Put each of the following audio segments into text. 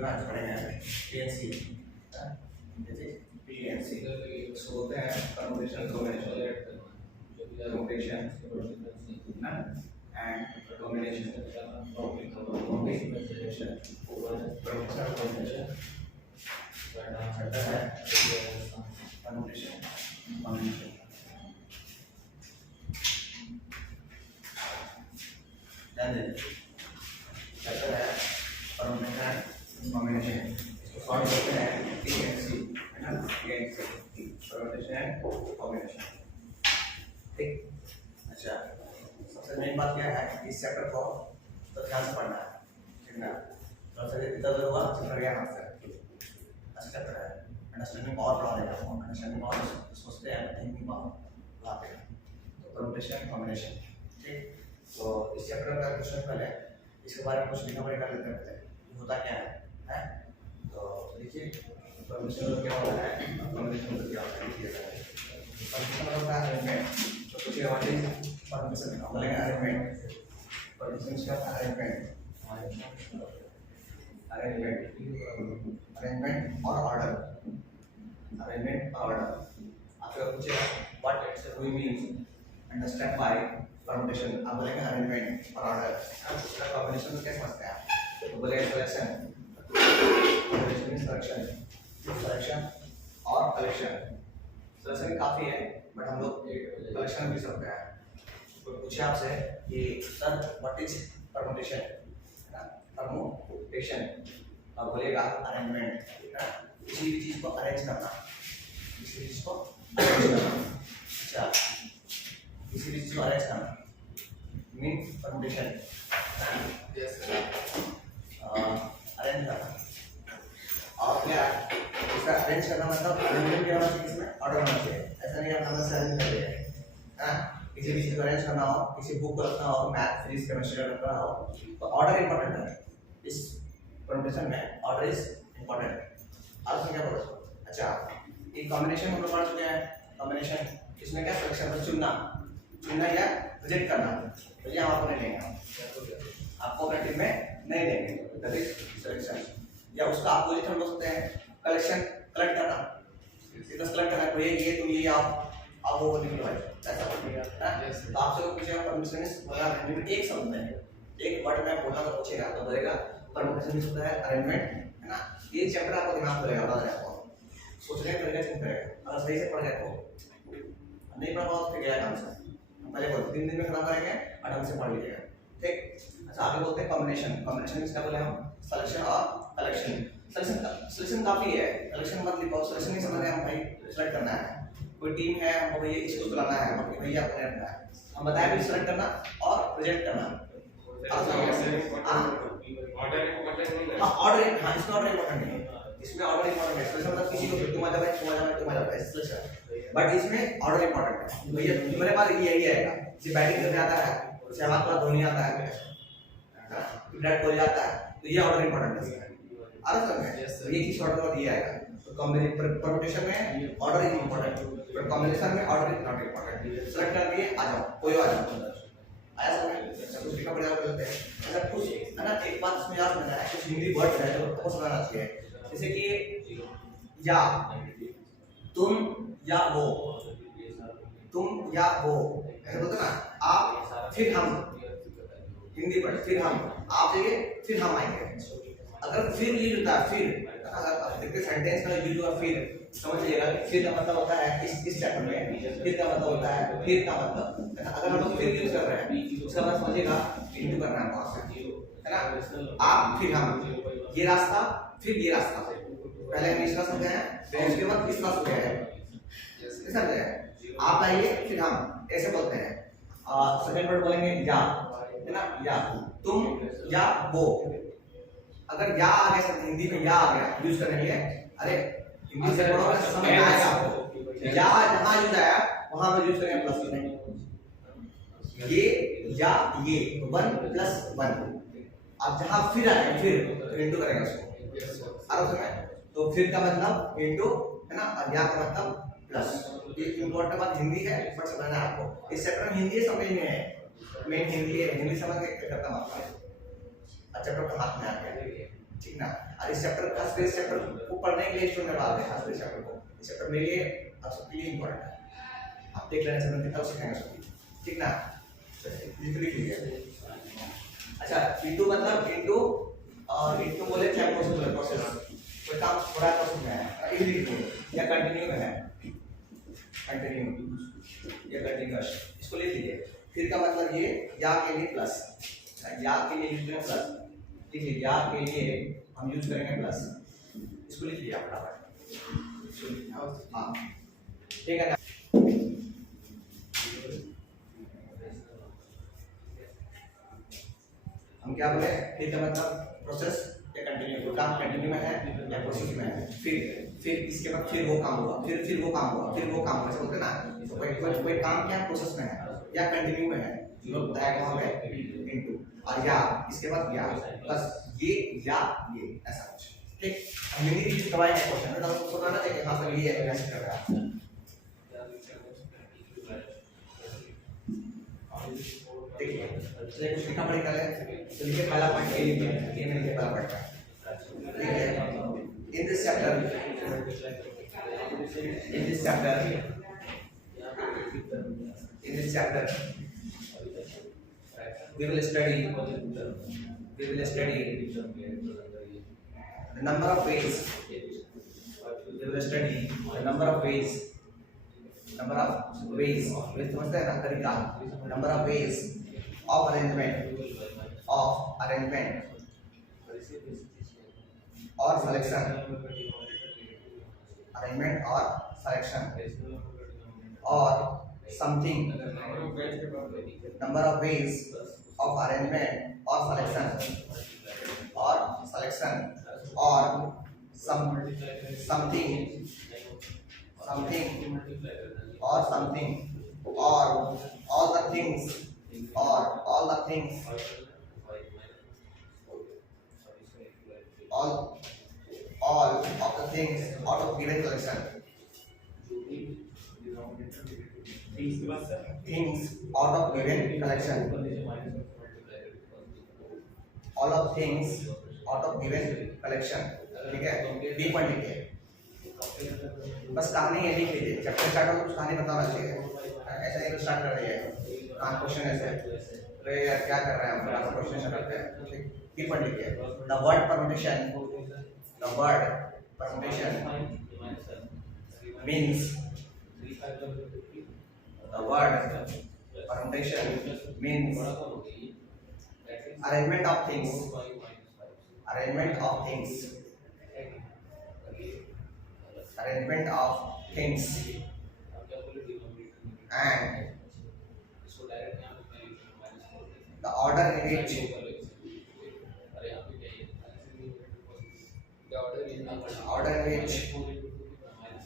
ना आज पढ़ेंगे पीएनसी पीएनसी इसको बोलते हैं permutation combination permutation and combination ध्यान दीजिए चैप्टर है परमुटेशन कॉम्बिनेशन इसको सॉल्व करते हैं पीएनसी है ना पीएनसी परमुटेशन एंड कॉम्बिनेशन ठीक। अच्छा सबसे मेन बात क्या है इस चैप्टर को तो ध्यान से पढ़ना है ठीक ना। तो सबसे इतना जो हुआ चैप्टर गया हाथ से अच्छा चैप्टर है अंडरस्टैंडिंग पावर बढ़ा देगा अंडरस्टैंडिंग पावर सोचते हैं थिंकिंग पावर बढ़ाते हैं तो परमुटेशन कॉम्बिनेशन ठीक। तो इस चैप्टर का क्वेश्चन पहले इसके बारे में कुछ लिखा पढ़ा लेते हैं पहले होता क्या है तो देखिए परमुटेशन क्या होता है कॉम्बिनेशन क्या होता है परमुटेशन होता है अरेंजमेंट तो कुछ व्हाट इज परमुटेशन बोलेंगे अरेंजमेंट परमुटेशन का अरेंजमेंट और ऑर्डर अरेंजमेंट और ऑर्डर आपसे पूछे what we means understand by permutation आप बोलेंगे अरेंजमेंट और ऑर्डर उसका कॉम्बिनेशन क्या समझते हैं आप तो बोलेंगे सिलेक्शन सिलेक्शन और कलेक्शन सिलेक्शन काफी है बट हम लोग कलेक्शन भी सकते हैं तो पूछे आपसे कि sir what is permutation permutation आप बोलेगा अरेंजमेंट किसी भी चीज को अरेंज करना किसी भी चीज को अरेंज करना अच्छा किसी भी चीज को अरेंज करना मीन परमुटेशन अरेंज करना और क्या इसका अरेंज करना मतलब अरेंजमेंट क्या होना चाहिए इसमें ऑर्डर होना चाहिए ऐसा नहीं आप अलग से अरेंज कर रहे हैं किसी भी चीज को अरेंज करना हो किसी बुक को रखना हो मैथ फिजिक्स केमिस्ट्री रखना हो तो ऑर्डर इंपॉर्टेंट है इस परमुटेशन में ऑर्डर इज इंपॉर्टेंट आप क्या बोलो अच्छा ये कॉम्बिनेशन हम लोग पढ़ चुके हैं कॉम्बिनेशन इसमें क्या सिलेक्शन चुनना या रिजेक्ट करना तो ये हम आपको नहीं लेंगे आपको ऑपरेटिव में नहीं देंगे दैट इज सिलेक्शन या उसका अपोजिट हम बोल सकते हैं कलेक्शन कलेक्ट करना सीधा कलेक्ट करना तो ये तुम ये आप वो निकलो भाई ऐसा बोलिएगा तो आपसे लोग पूछेगा परमुटेशन बोला अरेंजमेंट एक शब्द में एक वर्ड में बोलना तो पूछेगा तो बोलेगा परमुटेशन होता है अरेंजमेंट है ना ये चैप्टर आपको दिमाग में रहेगा बता आपको सोचने का तरीका चेंज करेगा अगर सही से पढ़ जाए तो नहीं पढ़ पाओ तो फिर गया काम से पहले बोलते 3 दिन में खत्म करेंगे और ढंग से पढ़ लीजिएगा ठीक। अच्छा आगे बोलते हैं कॉम्बिनेशन कॉम्बिनेशन किसका बोले हम सिलेक्शन और कलेक्शन सिलेक्शन काफी है कलेक्शन मत लिखो सिलेक्शन नहीं समझ रहे हम भाई सिलेक्ट करना है कोई टीम है हमको भैया इसको चलाना है हमको भैया अपने रखना है हम बताया भी सिलेक्ट करना और रिजेक्ट करना ऑर्डर इसमें ऑर्डर इंपॉर्टेंट नहीं है इसमें ऑर्डर इंपॉर्टेंट है सिलेक्शन मतलब किसी को तुम आ जाओ सिलेक्शन बट इसमें ऑर्डर इंपॉर्टेंट है भैया तुम्हारे पास ये आएगा जिसे बैटिंग करने आता है सहवाग का धोनी आता है विराट कोहली आता है तो ये ऑर्डर इंपॉर्टेंट है तो ये चीज ऑर्डर और ये आएगा तो परमुटेशन में ऑर्डर इज इंपॉर्टेंट पर कॉम्बिनेशन में order is not important select कर दिए आ जाओ कोई आ जाओ आया समझ सब कुछ लिखा पढ़ा करते हैं अच्छा कुछ है ना एक बात इसमें याद रखना है कुछ हिंदी वर्ड है जो आपको समझना चाहिए जैसे कि या तुम या वो ऐसे बोलते ना आप फिर हम हिंदी वर्ड फिर हम आप जाइए फिर हम आएंगे अगर फिर यूज होता है फिर अगर आप देखते सेंटेंस का यूज हुआ फिर समझ लीजिएगा फिर का मतलब होता है इस चैप्टर में फिर का मतलब होता है फिर का मतलब अगर हम लोग फिर यूज कर रहे हैं उसका मतलब समझिएगा इनटू करना है आपको है ना आप फिर हम ये रास्ता फिर ये रास्ता पहले हम इस रास्ते गए हैं उसके बाद इस रास्ते गए हैं समझ गए आप आइए फिर हम ऐसे बोलते हैं सेकंड वर्ड बोलेंगे या है ना या तुम या वो अगर या आ गया सब हिंदी में या आ गया यूज करने के लिए अरे हिंदी से पढ़ोगे समझ में आएगा आपको या जहां यूज आया वहां पे यूज करेंगे प्लस नहीं ये या ये 1 + 1 अब जहां फिर आए फिर इनटू करेंगे उसको और उसमें तो फिर का मतलब इनटू है ना और या का मतलब प्लस ये इंपॉर्टेंट बात हिंदी है बट समझना है आपको इस चैप्टर में हिंदी समझ में है मेन हिंदी है हिंदी समझ के करता मतलब अच्छा चैप्टर का हाथ में आ गया ठीक ना। और इस चैप्टर खास कर इस चैप्टर को पढ़ने के लिए स्टूडेंट डालते हैं, खास कर इस चैप्टर को, इस चैप्टर मेरे लिए आप सबके लिए इंपॉर्टेंट है। आप देख लेना चैप्टर कितना सीखेंगे सब, ठीक ना। चलिए लिख लीजिए। अच्छा इनटू मतलब इनटू और इनटू बोले क्या प्रोसेस कोई काम हो रहा है प्रोसेस में है, ये लिख दो या कंटिन्यू में है, कंटिन्यू या कंटिन्यूअस, इसको लिख लीजिए। फिर का मतलब ये या के लिए प्लस, या के लिए यूज करें प्लस, ठीक है, या के लिए हम यूज करेंगे प्लस, इसको लिख लिया फटाफट। हाँ ठीक है। हम क्या बोले, फिर का मतलब प्रोसेस या कंटिन्यू, तो काम कंटिन्यू में है या प्रोसेस में है, फिर इसके बाद फिर वो काम होगा, फिर वो काम होगा, फिर वो काम होगा, समझते ना। तो कोई काम क्या प्रोसेस में है या कंटिन्यू में है, जो बताया वहां पे इनटू और या इसके बाद या बस ये या ये ऐसा कुछ, ठीक। हम हिंदी यूज करवाएंगे क्वेश्चन में, तो आपको सुनाना चाहिए हां सर ये ऐसे कर रहा है। देखिए चलिए कुछ लिखा पढ़ी कर ले, तो लिखिए पहला पॉइंट ए लिखिए, ये मैंने लिखा पहला पॉइंट, ठीक है। In this chapter we will study the number of ways, समझते हैं ना तरीका, number of ways of arrangement or selection, or something, number of ways of arrangement or selection or something or all the things all of the things out of given collection, things out of given collection, all of things out of given collection, ठीक है। B point लिखिए, बस कहानी ये लिख लीजिए, chapter start हो कुछ कहानी बताना चाहिए, ऐसा नहीं तो स्टार्ट कर रही है कहां क्वेश्चन ऐसे, अरे यार क्या कर रहे हैं हम, आप क्वेश्चन से करते हैं। बी पॉइंट लिखिए, the word permutation means arrangement of things and the order in which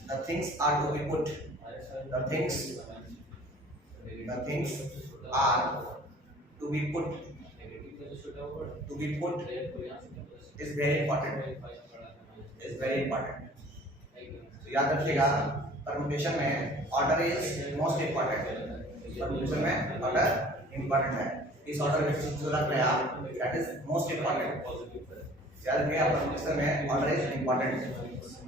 the things are to be put, the things are to be put is very important, तो याद रखिएगा परमुटेशन में order is most important, permutation में order important है, इस order में जो रख रहे हैं आप दैट इज मोस्ट इम्पोर्टेंट, याद रखिएगा परमुटेशन में ऑर्डर इज इम्पोर्टेंट,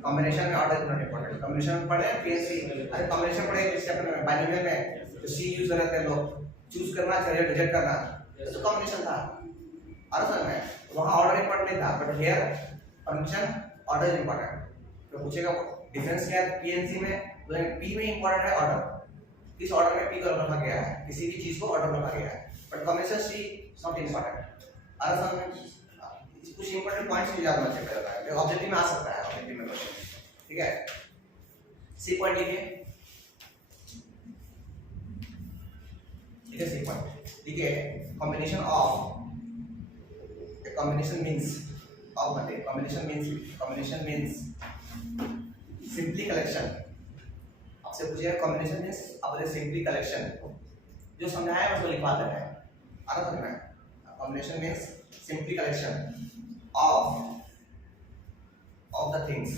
कॉम्बिनेशन में order is not important. Combination में पढ़े पीएससी, अरे कॉम्बिनेशन पढ़े इस चैप्टर में बाइनोमियल में तो सी यूज करते हैं लोग, चूज करना चाहिए रिजेक्ट करना, तो कॉम्बिनेशन था असल में वहां ऑर्डर इम्पोर्टेंट नहीं था, but here permutation order is important. तो पूछेगा डिफरेंस क्या है पीएनसी में, तो पी में इम्पोर्टेंट है ऑर्डर, किस ऑर्डर में पी का रखा गया है, किसी भी चीज को ऑर्डर रखा गया है, बट कॉम्बिनेशन सी नॉट इम्पोर्टेंट। असल में कुछ इंपॉर्टेंट पॉइंट्स भी याद रखना चाहिए, ऑब्जेक्टिव में आ सकता है, ऑब्जेक्टिव में क्वेश्चन, ठीक है। सी पॉइंट लिखिए, ठीक है, सी पॉइंट लिखिए, combination of, combination means of मतलब कॉम्बिनेशन मींस सिंपली कलेक्शन, आपसे पूछेगा कॉम्बिनेशन मींस अपने सिंपली कलेक्शन, जो समझाया है उसको लिखवा देना है, आ रहा है। Combination means simply collection of the things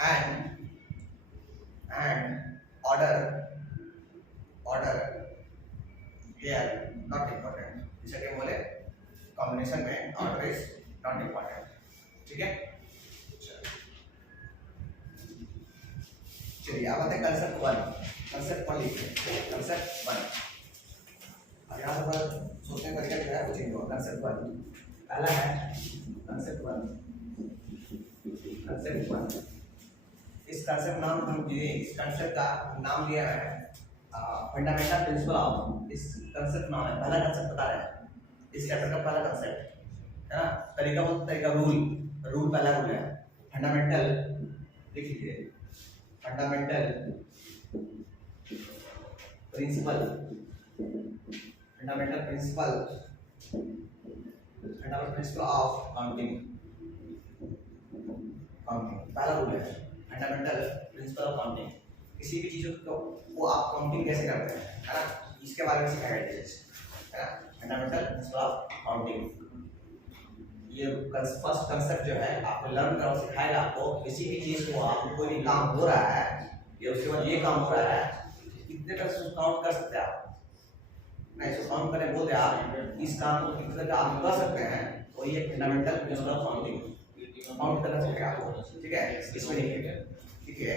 and order clear, not important. जैसे कि बोले कॉम्बिनेशन में ऑर्डर इज नॉट इम्पोर्टेंट, ठीक है। चलिए अब आते हैं कंसेप्ट 1। कंसेप्ट 1 लिखिए, कंसेप्ट 1। अब यहाँ पर सोचने का तरीका क्या है कुछ नहीं। कंसेप्ट 1 पहला है कंसेप्ट 1। कंसेप्ट 1 इस कंसेप्ट नाम हम दिए, इस कंसेप्ट का नाम दिया है फंडामेंटल प्रिंसिपल ऑफ। इस कंसेप्ट नाम है, पहला कंसेप्ट बता रहे हैं इस चैप्टर का पहला कंसेप्ट है ना। तरीका बोलते तरीका, रूल पहला रूल है फंडामेंटल। लिख लीजिए fundamental principle, fundamental principle of counting. पहला रूल है फंडामेंटल प्रिंसिपल ऑफ काउंटिंग। किसी भी चीज को आप काउंटिंग कैसे करते हैं है ना, इसके बारे में सिखाया है ना। फंडामेंटल प्रिंसिपल ऑफ काउंटिंग, ये फर्स्ट कंसेप्ट जो है आपको लर्न करो, सिखाएगा आपको किसी भी चीज को, आप कोई भी काम हो रहा है या उसके बाद ये काम हो रहा है, कितने तक काउंट कर सकते हैं आप। नहीं इसको काउंट करने बोलते हैं आप, इस काम को कितने तक आप कर सकते हैं, तो ये fundamental principle of counting count करना चाहिए आपको, ठीक है। इसमें लिखिए, ठीक है,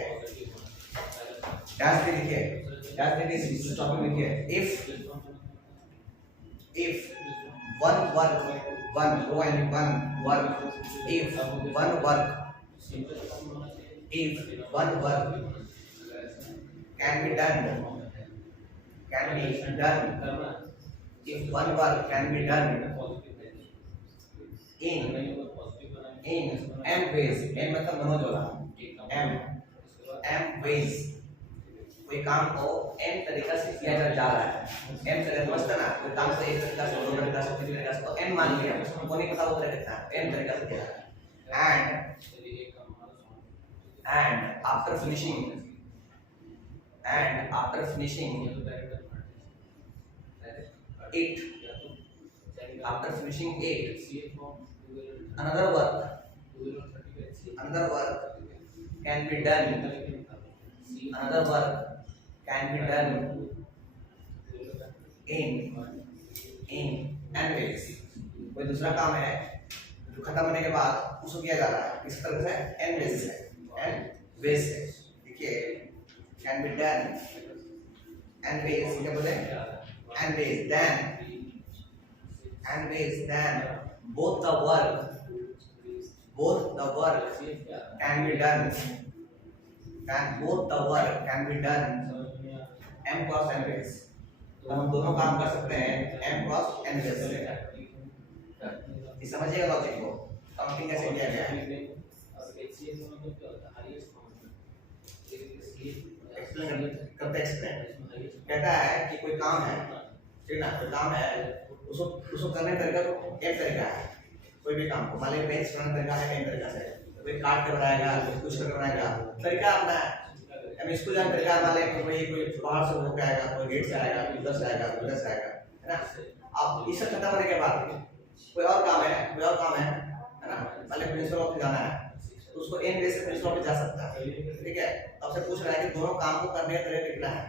डैश पे लिखिए, डैश पे इस टॉपिक लिखिए, if one work if one work can be done if one work can be done in m ways, m मतलब मनोज होगा, m ways, कोई काम को m तरीका से किया जा रहा है। m तरीका समझते ना, कोई काम को एक तरीका से, दो तरीका से, तीन तरीका से, तो m मान लिया, हमको नहीं पता वो तरीका कितना है, m तरीका से किया है। and after finishing it another work can be done in n ways। कोई दूसरा काम है जो खत्म होने के बाद उसको किया जा रहा है, किस तरह से, n ways से, देखिए can be done n ways, क्या बोले, n ways then both the work can be done m cross n ways। तो हम दोनों काम कर सकते हैं m cross n ways से। ये समझिएगा लॉजिक को, काउंटिंग कैसे किया गया है। एक्सप्लेन कहता है कि कोई काम है, ठीक ना, कोई काम है उसको करने का तरीका तो एक तरीका है। कोई भी काम को मान लीजिए पेंस बनाने तरीका है कई तरीका से, कोई काट के बनाएगा, कुछ करके बनाएगा, तरीका अपना है। अब स्कूल जाने तरीका मान लीजिए कोई बाहर से होकर आएगा, कोई गेट से आएगा, उधर से आएगा, है ना। अब इसे खत्म होने के बाद कोई और काम है ना, मान लीजिए प्रिंसिपल ऑफिस जाना है, तो उसको इन वे से प्रिंसिपल ऑफिस जा सकता है, ठीक है। तो आपसे पूछ रहा है कि दोनों काम को करने का तरीका कितना है,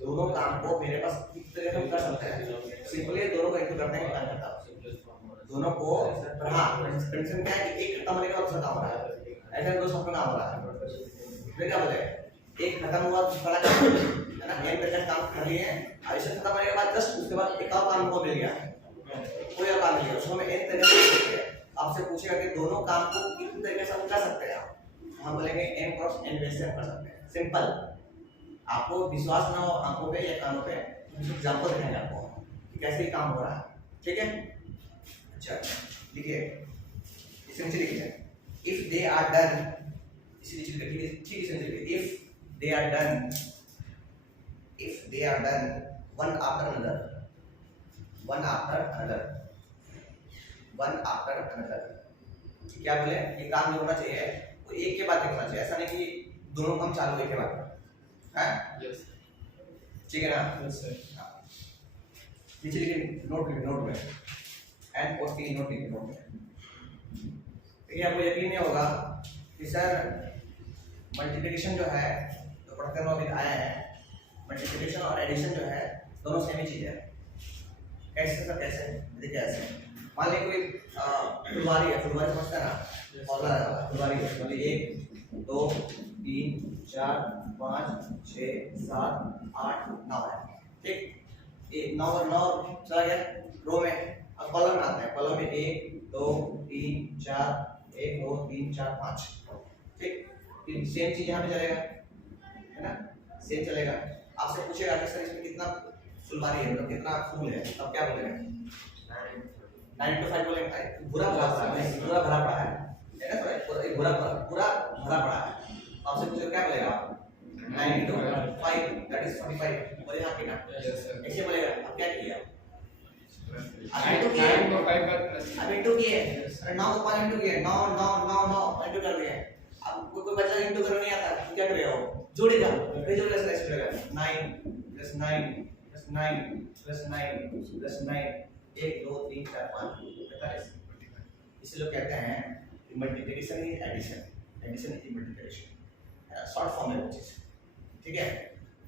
दोनों काम को मेरे पास किस तरह से कर सकते हैं। सिंपली दोनों को इंटू करने का काम करता है, दोनों को। हाँ प्रिंसिपल क्या है कि एक खत्म होने के बाद दूसरा काम हो रहा है, ऐसे दो सब काम हो रहा है। फिर क्या बोले, एक खत्म हुआ दूसरा काम है ना, मेन तरीके से काम कर लिए हैं, अब इसे खत्म होने के बाद जस्ट उसके बाद एक और काम को मिल गया, कोई और काम मिल गया, उसको मैं एक तरीके से आपसे पूछेगा कि दोनों काम को किस तरीके से कर सकते हैं आप, हम बोलेंगे m cross n ways से कर सकते हैं। सिंपल, आपको विश्वास ना हो आंखों पे या कानों पे, एग्जांपल दिखाएंगे आपको कि कैसे काम हो रहा है, ठीक है। अच्छा लिखिए, इसे नीचे लिखिए, if they are done, इसे नीचे लिखिए, ठीक है, लिखिए if they are done one after another, क्या बोले, ये काम जो होना चाहिए वो एक के बाद एक होना चाहिए, ऐसा नहीं कि दोनों काम चालू एक के बाद है, ठीक है ना। नीचे लिखिए, नोट में एंड और की नोट में, देखिए आपको यकीन नहीं होगा कि सर मल्टीप्लिकेशन जो है तो पढ़ते हुए अभी आया है, मल्टीप्लिकेशन और एडिशन जो है दोनों सेम ही चीज है, कैसे सर कैसे? देखिए ऐसे मान लीजिए कोई फुलवारी है, फुलवारी समझते हैं ना, फॉर्मूला है फुलवारी है, मतलब 1 2 3 4 5 6 7 8 9 है, ठीक। ये 9 और 9 चला गया रो में। अब कॉलम में आते हैं, कॉलम में 1 2 3 4 1 2 3 4 5, ठीक। फिर सेम चीज यहाँ पे चलेगा, है ना, सेम चलेगा। आपसे पूछेगा कि सर इसमें कितना फुलवारी है, मतलब कितना फूल है, तब क्या बोलेगा? 9 into 5 बोलेंगे। पूरा भरा पड़ा है, पूरा भरा पड़ा है ना, पूरा भरा पड़ा है। आपसे पूछेगा क्या बोलेगा? 9 into 5 that is 45 बोले हाँ कि ना? ऐसे बोलेगा। अब क्या किया? अब इंटू किए, अरे 9 को 5 इंटू किए, 9 9 9 9 इंटू कर दिए। अब कोई बच्चा इंटू करने नहीं आता तो क्या करेगा? वो जोड़ेगा, फिर जोड़ेगा ऐसे करेगा 9 + 9 + 9 + 9 + 9 1 2 3 4 5 45। इसे लोग कहते हैं multiplication is addition, addition is multiplication, short form है वो चीज, ठीक है।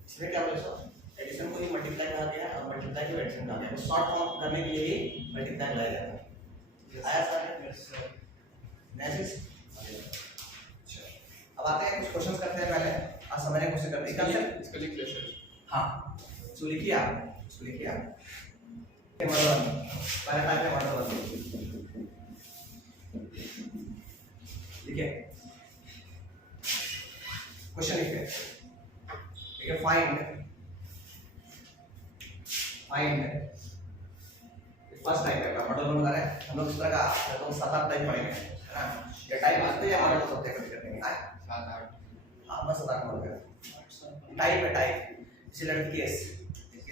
इसमें क्या बोले सर, एडिशन को ही मल्टीप्लाई कहा गया और मल्टीप्लाई को एडिशन कहा गया। शॉर्ट फॉर्म करने के लिए ही मल्टीप्लाई लगाया जाता है। आया सर? नेक्स्ट अब आते हैं कुछ क्वेश्चंस करते हैं। पहले आप समझने की कोशिश करते हैं इसको लिख ले सर। हाँ इसको लिखिए आप, इसको लिखिए आप। मॉडल 1 पहले टाइप है मॉडल 1, लिखिए क्वेश्चन लिखिए, ठीक है। फाइंड फर्स्ट टाइप है मॉडल 1 बता रहे हैं हम लोग। इस तरह का तो 7-8 टाइप पढ़ेंगे, है ना। ये टाइप आते हैं मॉडल होते हैं, कभी करते हैं 7-8। हां बस 7-8 मॉडल है। टाइप है टाइप, इसे लड़की केस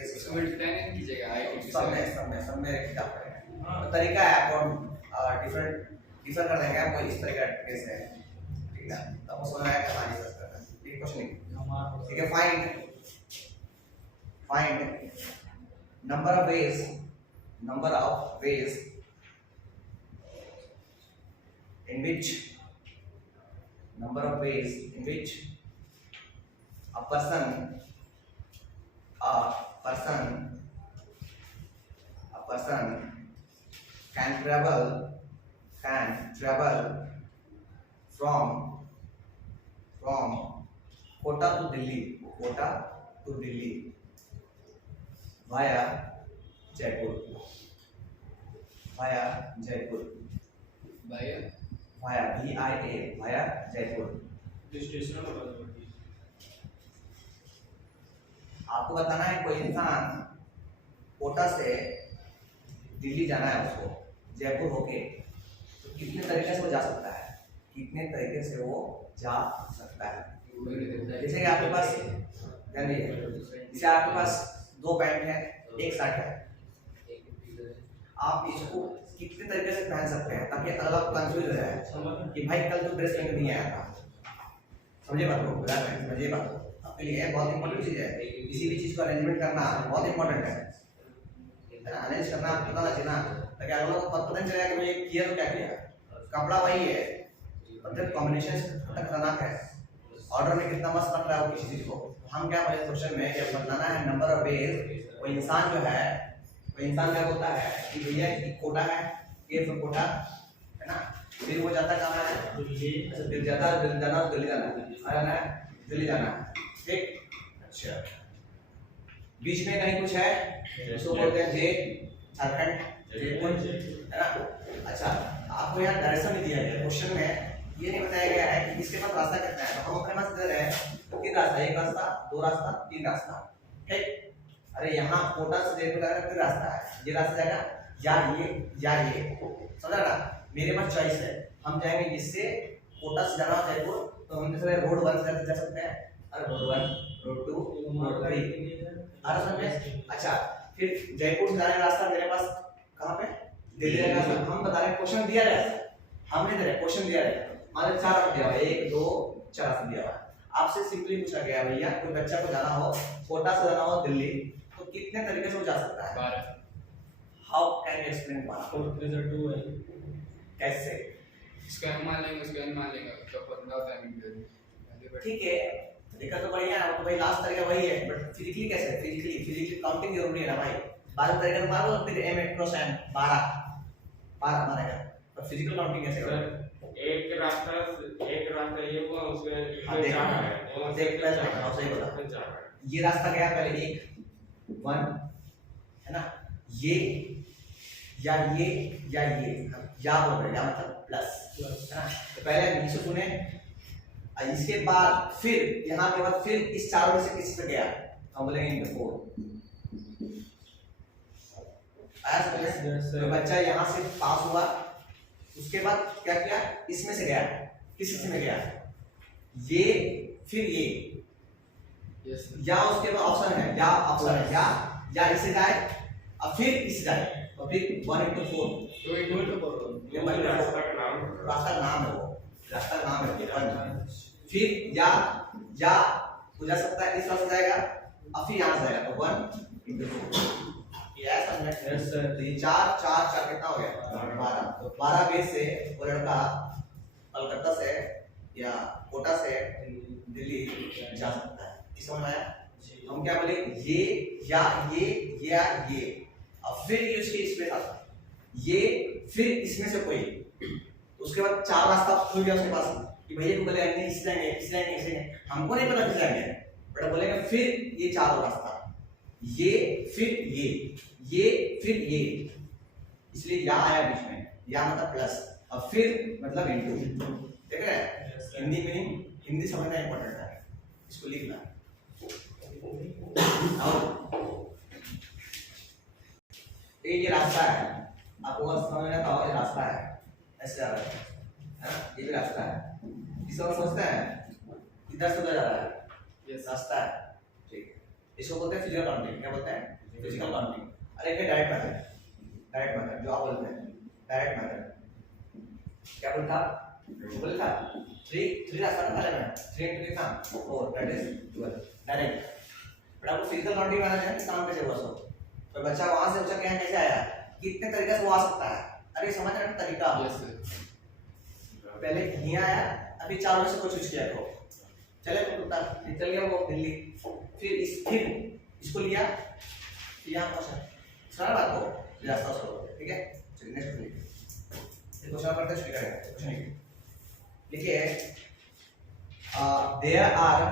इसको मल्टीप्लाई नहीं कीजिएगा, आई सब में क्या पड़ेगा। तो तरीका है आपको डिफर कर देंगे आपको, इस तरह का केस है, ठीक है। तो आपको समझ आएगा कहानी से करना है। ठीक क्वेश्चन, ठीक है। Find number of ways in which a person can travel from Kota to Delhi via Jaipur via Jaipur। आपको बताना है कोई इंसान कोटा से दिल्ली जाना है, उसको जयपुर होके, तो कितने तरीके से वो जा सकता है, जैसे कि आपके पास जैसे आपके पास 2 पैंट है, 1 शर्ट है, आप इसको कितने तरीके से पहन सकते हैं ताकि अगला कंफ्यूज हो जाए कि भाई कल तो ड्रेस पहन के नहीं आया था। समझे बात को? समझिए बात को, आपके लिए बहुत इंपॉर्टेंट चीज है। किसी भी चीज को अरेंजमेंट करना बहुत इंपॉर्टेंट है ना। अरेंज करना आपको पता चले ना, ताकि अगला को पता नहीं चलेगा कि भाई किया तो क्या किया। कपड़ा वही है, मतलब कॉम्बिनेशन खतरनाक है, ऑर्डर में कितना मस्त बन रहा है वो किसी चीज को। हम क्या बोले क्वेश्चन में, जब बताना है नंबर ऑफ वेज, वो इंसान जो है वो इंसान क्या बोलता है कि भैया कोटा है, ये फिर कोटा है ना, फिर वो जाता कहाँ है, अच्छा दिल्ली जाता है, दिल्ली जाना है, दिल्ली जाना है, ठीक। अच्छा बीच में कहीं कुछ है, उसको बोलते हैं जे, झारखंड, जयपुर, है ना। अच्छा आपको यहाँ डायरेक्शन नहीं दिया गया क्वेश्चन में, ये नहीं बताया गया है कि इसके पास रास्ता कितना है। तो हम अपने पास दे रहे हैं 3 रास्ता, 1 रास्ता 2 रास्ता 3 रास्ता, ठीक। अरे यहाँ कोटा से जयपुर जाने का 3 रास्ता है, ये रास्ता जाएगा या ये, समझा ना। मेरे पास चॉइस है, हम जाएंगे जिससे कोटा से जाना है जयपुर, तो हम दूसरे रोड 1 से जा सकते हैं, अरे रोड 1 रोड 2 रोड 3, अरे समझे। अच्छा फिर जयपुर से जाने का रास्ता मेरे पास कहाँ पे, दिल्ली का रास्ता। हम बता रहे हैं क्वेश्चन दिया गया है, हम नहीं दे रहे, क्वेश्चन दिया है, मान 4 रास्ते दिया हुआ है, 1 2 4 रास्ते दिया हुआ है। आपसे सिंपली पूछा गया भैया कोई बच्चा को जाना हो कोटा से जाना हो दिल्ली, तो कितने तरीके से वो जा सकता है? 12। How can you explain 12? कैसे? इसका अनुमान लेंगे तो 15 टाइम। ठीक है, तरीका तो बढ़िया है, तो भाई लास्ट तरीका वही है, बट फिजिकली कैसे? फिजिकली काउंटिंग जरूरी है ना भाई। 12 तरीके से 12 फिर m क्रॉस n 12 मानेगा। तो फिजिकल काउंटिंग कैसे करोगे? सर एक रास्ता ये हुआ उसमें हाँ, देख, चार है देख प्लस देखना सही बोला। उसमें चार है। ये रास्ता गया पहले 1 1 है ना, ये या या बोल रहे या मतलब प्लस है ना। तो पहले नीचे सुने, इसके बाद फिर यहाँ के बाद फिर इस चारों में से किसी पे गया, हम बोलेंगे 4 आया समझ। तो बच्चा यहाँ से पास हुआ, उसके बाद क्या किया, इसमें से गया, किसी में गया, ये फिर ये यस सर। या उसके बाद ऑप्शन है या इसे जाए और फिर इसे जाए और फिर 1 into 4 तो एक मिनट बोल रहा हूँ। ये मतलब रास्ता का नाम रास्ता का नाम है, वो रास्ता का नाम है वन। फिर या हो जा सकता है इस रास्ते जाएगा और फिर यहाँ से जाएगा, तो 1 into 4 ये है समझ में। Yes sir. तो ये 4 कितना हो गया 12। तो 12 बेस से वो लड़का कलकत्ता से या कोटा से दिल्ली जा सकता है। इस समझ में आया? हम क्या बोले, ये या ये और फिर ये उसके इसमें था, ये फिर इसमें से कोई, उसके बाद 4 रास्ता खुल गया उसके पास कि भैया को बोले नहीं इस जाएंगे, हमको नहीं पता किस जाएंगे, बट बोलेगा फिर ये 4 रास्ता, ये फिर ये फिर ये, इसलिए या आया बीच में, या मतलब प्लस और फिर मतलब इनटू। देख रहे हैं हिंदी मीनिंग, हिंदी समझना इंपॉर्टेंट है, इसको लिखना है। ये रास्ता है, आपको बस समझ में आता हो, ये रास्ता है, ऐसे जा रहा है ना, ये भी रास्ता है, इसे हम सोचते हैं इधर से उधर जा रहा है, ये रास्ता है, ठीक है। इसको बोलते हैं फिजिकल काउंटिंग। क्या बोलते हैं? Physical counting. अरे एक डायरेक्ट मेथड जो आप बोलते हैं डायरेक्ट मेथड, क्या बोलता बोलता 3 रास्ता ना पहले में 3 into कितना 4 दैट इज 12 डायरेक्ट। बट आपको फिजिकल काउंटिंग में आना चाहिए कि काम कैसे हुआ सब, तो बच्चा वहां से पूछा क्या कैसे आया, कितने तरीके से वो आ सकता है। अरे समझ रहे हैं तरीका? Yes sir. पहले यहाँ आया, अभी 4 में से कुछ चूज किया तो चले कुत्ता चल गया वो दिल्ली, फिर इसको लिया, फिर यहाँ पहुंचा, सारा बात को रास्ता सॉल्व, ठीक है। चलिए नेक्स्ट क्वेश्चन, ये क्वेश्चन करते शुरू करेंगे। कुछ नहीं लिखिए, there are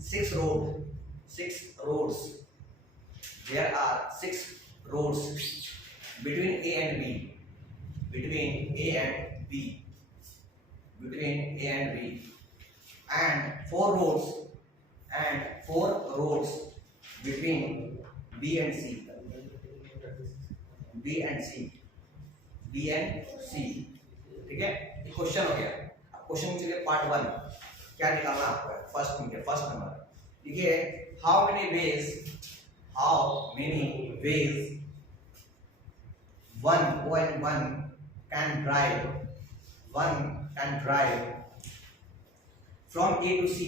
6 roads, there are 6 roads between A and B, and 4 roads between B and C, ठीक है। ये क्वेश्चन हो गया। अब क्वेश्चन में चलिए पार्ट 1 क्या निकालना आपको है। फर्स्ट नंबर देखिए, how many ways one can drive from A to C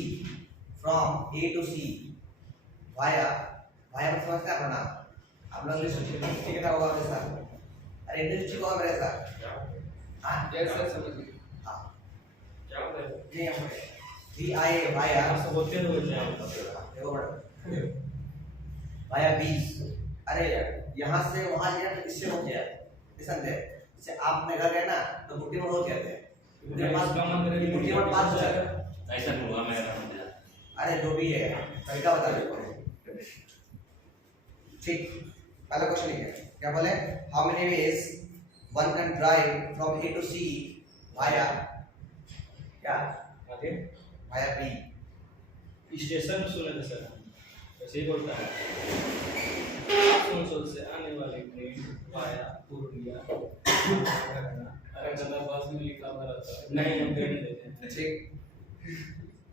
via मतलब समझते हैं अपना, आप लोग इंग्लिश ठीक है होगा मेरे साथ, अरे इंग्लिश ठीक होगा मेरे साथ, हाँ यस सर समझ गए। हाँ क्या होता है? नहीं हम VIA via सब होते हैं देखो बड़ा via B, अरे यहाँ से वहाँ गया तो इससे हो गया, समझे? जैसे आप अपने घर गए ना तो बुट्टी में रोज कहते हैं, बुट्टी में पास हो जाएगा, ऐसा नहीं हुआ मेरा नाम दिया। अरे जो भी है तरीका बता दो। ठीक, पहला क्वेश्चन लिखिए, क्या बोले, how many ways one can drive from A to C via क्या आगे via B। स्टेशन सुने थे सर, ऐसे ही बोलता है आसनसोल से आने वाली ट्रेन वाया पूर्णिया। अरे गंदा बस में लिखा हुआ रहता है। नहीं हम ट्रेन लेते हैं। ठीक,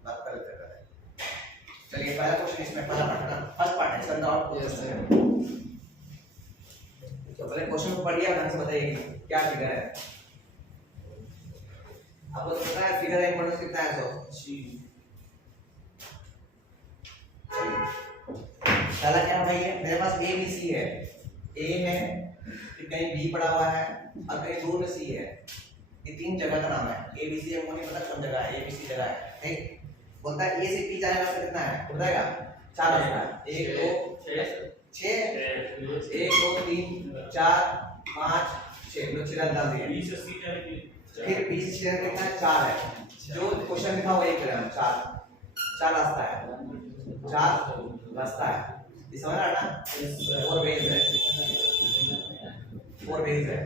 बात कर लेते हैं। चलिए पहला क्वेश्चन इसमें पहला पार्ट ना, फर्स्ट पार्ट है इसका डाउट। Yes sir. तो पहले क्वेश्चन को पढ़िए और ढंग से बताइए क्या फिगर है। आपको तो पता है फिगर का इंपॉर्टेंस कितना है, तो जी पहला क्या भाई है, मेरे पास A B C है, A है, फिर कहीं B पड़ा हुआ है और कहीं दूर में C है। ये 3 जगह का नाम है, A B C हमको नहीं पता कौन जगह है, A B C जगह है। ठीक, बोलता है A से P जाने का रास्ता कितना है, बताएगा 4 रास्ता है, 1 2 6 1 2 3 4 5 6 लो 6 डाल दिए। 20 80 जाने के लिए फिर 20 6 कितना है 4 है। जो क्वेश्चन लिखा हुआ 1 ग्राम 4 रास्ता है 4 रास्ता है। ये समझ रहा है ना? 4 वेज है 4 वेज है।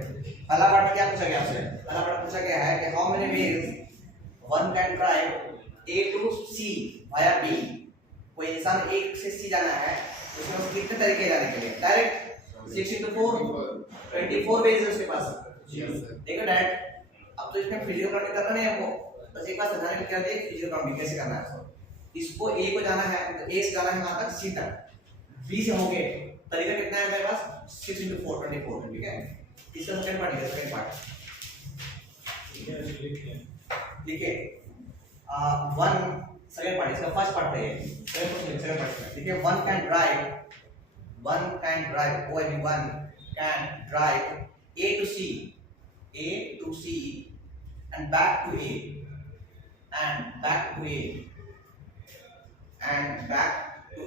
पहला पार्ट में क्या पूछा गया आपसे? पहला पार्ट पूछा गया है कि how many ways one can drive A to C via B। कोई इंसान A से C जाना है उसमें उसके कितने तरीके जाने के लिए? डायरेक्ट 6 into 4 24 वेज है उसके पास। देखो डायरेक्ट अब तो इसमें फिजिकल काउंटिंग करना नहीं है हमको, बस एक बार समझाने के लिए फिजिकल काउंटिंग कैसे करना है। इसको A को जाना है तो A से जाना है वहां तक C तक, B से होके तरीका कितना है मेरे पास 6 into 4 24। ठीक है, इसका सेकंड पार्ट है। सेकंड पार्ट देखिए 1 सेकंड पार्ट इसका फर्स्ट पार्ट है। सेकंड पार्ट देखिए one can drive ONE can drive A to C and back to A and back to A and back to A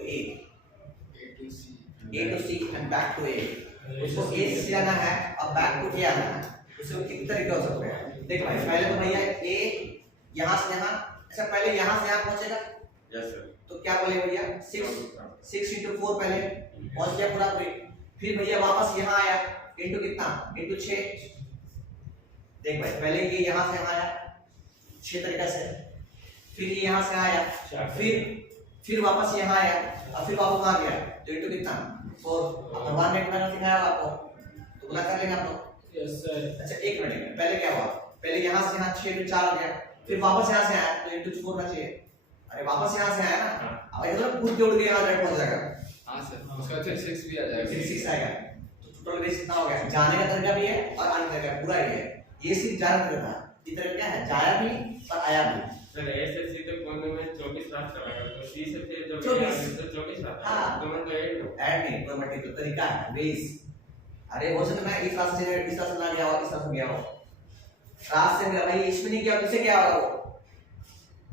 and back to A। उसको A से जाना है और back to A आना है। उससे कितने तरीके हो सकते हैं? देख भाई पहले तो भैया A यहाँ से यहाँ, अच्छा पहले यहाँ से यहाँ पहुँचेगा। Yes sir. तो क्या बोले भैया 6 into 4 पहले पहुँच गया पूरा पूरी। फिर भैया वापस यहाँ आया इनटू कितना इनटू 6। देख भाई पहले ये यहाँ से यहाँ आया 6 तरीका से, फिर ये यहाँ से आया, फिर वापस यहाँ आया और फिर वापस वहाँ गया तो इनटू कितना 4। भगवान ने कितना सिखाया होगा आपको तो गुना कर लेंगे आप लोग। Yes sir. अच्छा एक मिनट पहले क्या हुआ? पहले यहाँ से यहाँ 6 में 4 आ गया, फिर वापस यहाँ से आया तो इनटू 4 ना चाहिए। अरे वापस यहाँ से आया ना, अब इधर कूद के उड़ के यहाँ डायरेक्ट पहुँच जाएगा। हाँ सर, उसका 6 भी आ जाएगा। 6 आएगा तो टोटल वेज कितना हो गया? जाने का तरीका भी है और आने का तरीका पूरा ही है। ये सिर्फ जाने का तरीका था, इधर क्या है जाया भी और आया भी। सर ऐसे सीधे पहुंचने में 24 रास्ता लगा तो सी से फिर जो 24 तो 24 रास्ता। हाँ। तो मैं तो ऐड नहीं कोई मल्टीपल तरीका है वेज। अरे हो सकता मैं इस रास्ते से ना गया हो, इस रास्ते में गया हो, रास्ते से मेरा भाई इसमें नहीं गया किससे गया होगा वो?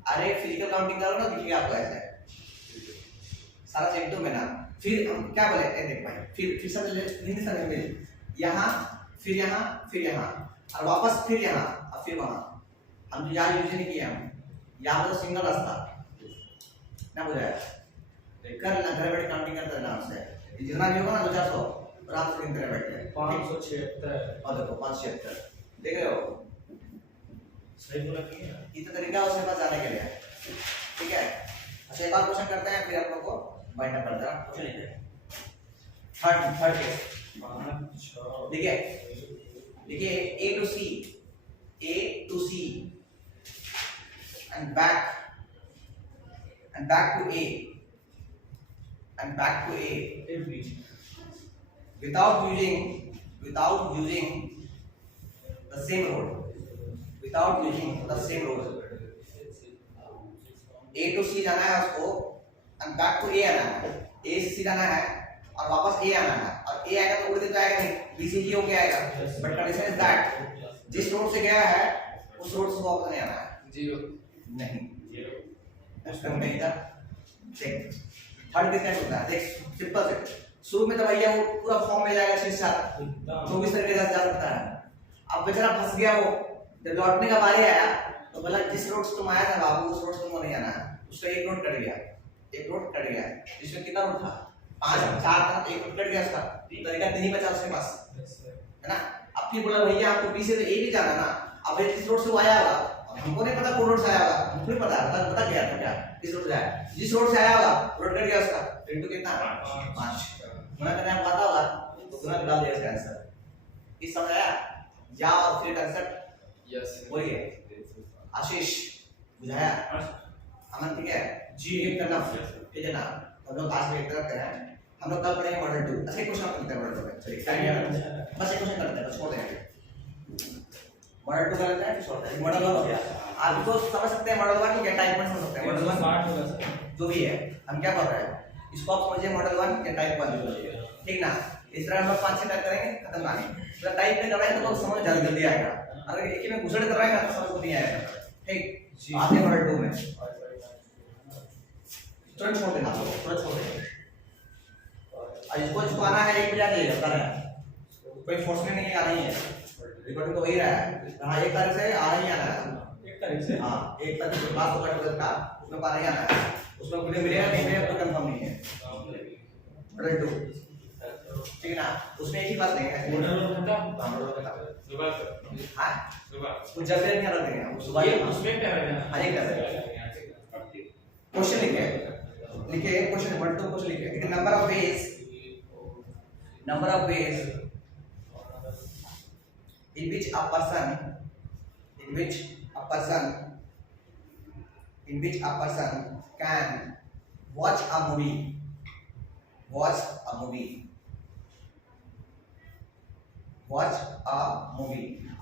अरे फिजिकल काउंटिंग करो ना दिखेगा आपको ऐसे सारा चेक में ना। फिर हम क्या बोले देख भाई फिर सब हिंदी समझ में यहाँ फिर और वापस फिर यहाँ और फिर वहाँ। हम तो यहाँ यूज नहीं किया, हम यहाँ तो सिंगल रास्ता ना बुझाया। कर लेना घर बैठ काउंटिंग करते रहना आपसे, जितना भी होगा ना 200-400 आराम से गिनते रह बैठ के। 576 और देखो 576 देख रहे हो सही बोला कि नहीं? इतना तरीका है उसके पास जाने के लिए। ठीक है, अच्छा एक और क्वेश्चन करते हैं फिर आप लोग को बाइंड अप करते हैं। क्वेश्चन लिखते हैं थर्ड केस। देखिए A to C and back to A without using the same road। A to C जाना है उसको and back to A आना है। A से C जाना है और वापस A आना है, और A आएगा तो उड़ के जाएगा नहीं, B से G होके आएगा। बट कंडीशन इज दैट जिस रोड से गया है उस रोड से वापस नहीं आना है। 0 नहीं उसका नहीं था। देख थर्ड किसका होता है? देख सिंपल से शुरू में तो भैया वो पूरा फॉर्म में जाएगा 6-7 24 तरीके से जा सकता है। अब बेचारा फंस गया, वो जब लौटने का बारी आया तो बोला जिस रोड से तुम आया था बाबू उस रोड से तुमको नहीं आना है। उसका एक रोड कट गया जिसमें कितना रोड था 5-4 था, एक रोड कट गया उसका, तरीका नहीं बचा उसके पास है ना। अब फिर बोला भैया आपको B से तो A भी जाना ना, अब जिस रोड से वो आया होगा हमको नहीं पता कौन रोड से आया होगा, हमको नहीं पता बता गया था क्या किस रोड से आया। जिस रोड से आया होगा रोड कट गया उसका, इनटू कितना 5 गुना करना है पता होगा तो गुना डाल दिया इसका आंसर। इस समझ आया या और फिर आंसर यस बोलिए आशीष बुझाया अमन ठीक है जी एक करना ठीक है ना। हम लोग आज में एक तरफ हैं, हम लोग कल पढ़ेंगे मॉडल 2। अच्छा एक क्वेश्चन करते हैं मॉडल 2 में, चलिए बस एक क्वेश्चन करते हैं बस छोड़ देंगे मॉडल 2 करते हैं फिर छोड़ देंगे। मॉडल 1 हो गया, आप तो समझ सकते हैं मॉडल 1 क्या टाइप 1 समझ सकते हैं। मॉडल 1 जो भी है हम क्या कर रहे हैं इसको आप समझिए मॉडल 1 या टाइप 1 ठीक ना। इस तरह हम लोग 5-6 टाइप करेंगे खत्म कहानी। मतलब टाइप में कर रहे हैं तो समझ ज्यादा जल्दी आएगा, अगर एक ही में घुसड़ कर रहे हैं तो समझ को नहीं आएगा। ठीक आते हैं मॉडल 2 में तुरंत छोड़ देना, तुरंत छोड़ देना और इसको आना है 1 बजा देगा कर रहा है, कोई फोर्समेंट नहीं आ रही है, रिकॉर्डिंग तो वही रहा है। हाँ 1 तारीख से आ रही आना है, 1 तारीख से हाँ 1 तारीख के बाद होगा 12 का, उसमें आ रही आना है, उसमें मुझे मिलेगा नहीं मिलेगा तो कंफर्म नहीं है। 2 ठीक है ना, उसमें एक ही बात नहीं है। सुबह सर, हाँ सुबह कुछ जल्दी नहीं कर देंगे हम सुबह ये उसमें क्या है ना? हाँ ये कर रहे हैं। क्वेश्चन लिखे क्वेश्चन 1 2 क्वेश्चन लिखे number of ways in which a person can watch a movie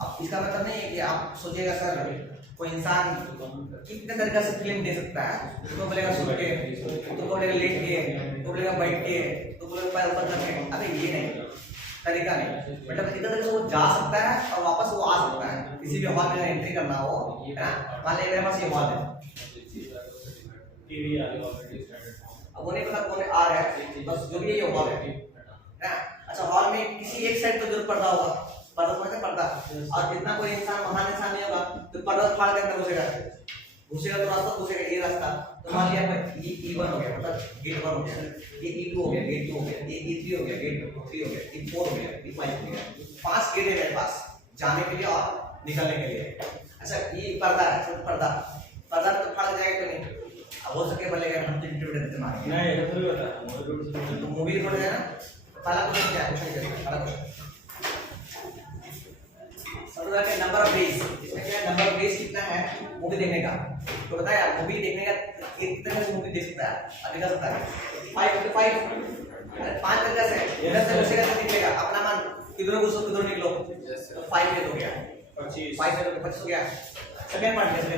अब इसका मतलब नहीं है कि आप सोचिएगा सर कोई इंसान कितने तरीके से फिल्म दे सकता है, तो बोलेगा सुन के, तो बोलेगा लेट के, तो बोलेगा बैठ के, तो बोलेगा पैर ऊपर करके। अरे ये नहीं तरीका नहीं, मतलब इतना तरीके से वो जा सकता है और वापस वो आ सकता है। किसी भी हॉल में एंट्री करना हो है ना, मान लीजिए मेरे पास ये हॉल है, टीवी आ गया ऑलरेडी स्टैंडर्ड फॉर्म। अब वो नहीं पता कौन आ रहा है, बस जो भी ये हॉल है ना। अच्छा हॉल में किसी एक साइड तो जरूर पर्दा होगा, पर्दा समझते हैं पर्दा, और जितना कोई इंसान महान इंसान नहीं होगा तो पर्दा फाड़ के अंदर घुसेगा तो रास्ता घुसेगा ये रास्ता। तो मान लिया ये E1 हो गया, मतलब गेट 1 हो गया, ये E2 हो गया, गेट 2 हो गया, ये E3 हो गया, गेट 3 हो गया, E4 हो गया, E5 हो गया। 5 गेट है मेरे पास जाने के लिए और निकलने के लिए। अच्छा ये पर्दा है, तो पर्दा तो फाड़ जाएगा तो नहीं, अब हो सके बोलेगा हम इंटरव्यू देते मारेंगे नहीं ये थोड़ी होता है, तो मूवी रिकॉर्ड है ना। पहला क्वेश्चन क्या है, क्वेश्चन क्या है, पहला क्वेश्चन समझा के नंबर ऑफ डेज, इसमें क्या है नंबर ऑफ डेज कितना है मूवी देखने का। तो बताया मूवी देखने का कितने से मूवी देख सकता है, दिखा सकता है 5 5 तरीके से इधर से घुसेगा तो निकलेगा, अपना मन किधर घुसो किधर निकलो, तो 5 डेज हो गया, 5 से 25 हो गया। सेकंड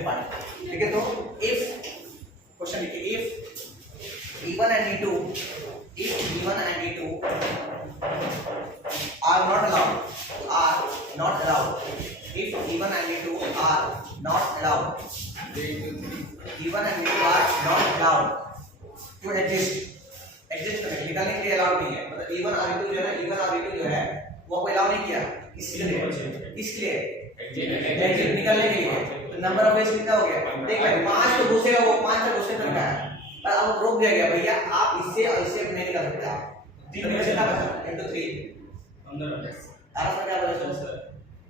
पार्ट ठीक है। तो इफ क्वेश्चन लिखिए if E1 and E2 are not allowed, if E1 and E2 are not allowed to exist करें, निकालने के लिए अलाउड नहीं है। मतलब E1 और E2 जो है वो आपको अलाउ नहीं किया, किसके लिए एग्जिट निकालने के लिए। तो नंबर ऑफ वेज कितना हो गया, देख भाई 5 तो घुसेगा, वो 5 तक घुसने तक का है, पर अब रोक दिया गया भैया आप इससे और इससे नहीं निकाल सकते। आप 3 में कितना बचा into 3 अंदर आराम से क्या बचा सर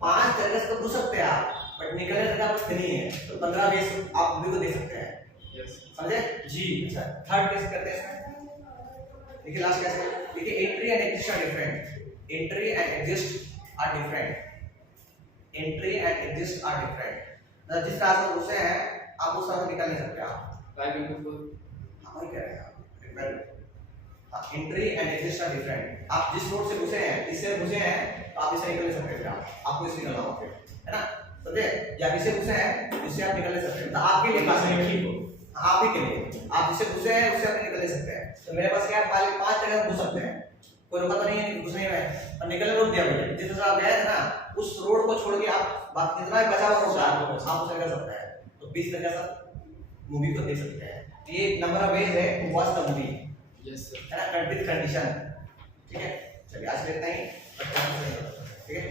5 तरीके से तो घुस सकते हैं आप, बट निकलने तक आप नहीं है, तो 15 वेज आप मूवी को दे सकते हैं। यस समझे जी। अच्छा थर्ड केस करते हैं इसमें, देखिए लास्ट कैसे, देखिए entry and exist are different, मतलब जिस रास्ते से घुसे हैं आप उस रास्ते निकल नहीं सकते आप। 5 into 4 हाँ वही कह रहे हैं आप, हाँ entry and exist are different. आप जिस रोड से घुसे हैं, इससे घुसे हैं तो आप इससे निकल नहीं सकते, आपको इससे निकलना होगा है ना, समझे, या इससे घुसे हैं इससे आप निकल नहीं सकते, तो आपके लिए पास है, आप ही के लिए, आप जिससे घुसे हैं उससे आप निकल नहीं सकते हैं। तो मेरे पास क्या है, 5 जगह घुस सकते हैं, कोई रोका तो नहीं है घुसने में, और निकलने रोक दिया भैया, जिस तरह आप गए थे ना उस रोड को छोड़ के आप बाकी जितना भी बचा हुआ रोड आप उसे कर सकते हैं। तो 20 तरीके से मूवी को देख सकते हैं। तो ये नंबर ऑफ वेज है to watch the movie, yes sir है ना, विद कंडीशन। ठीक है, चलिए आज इतना ही, ठीक है।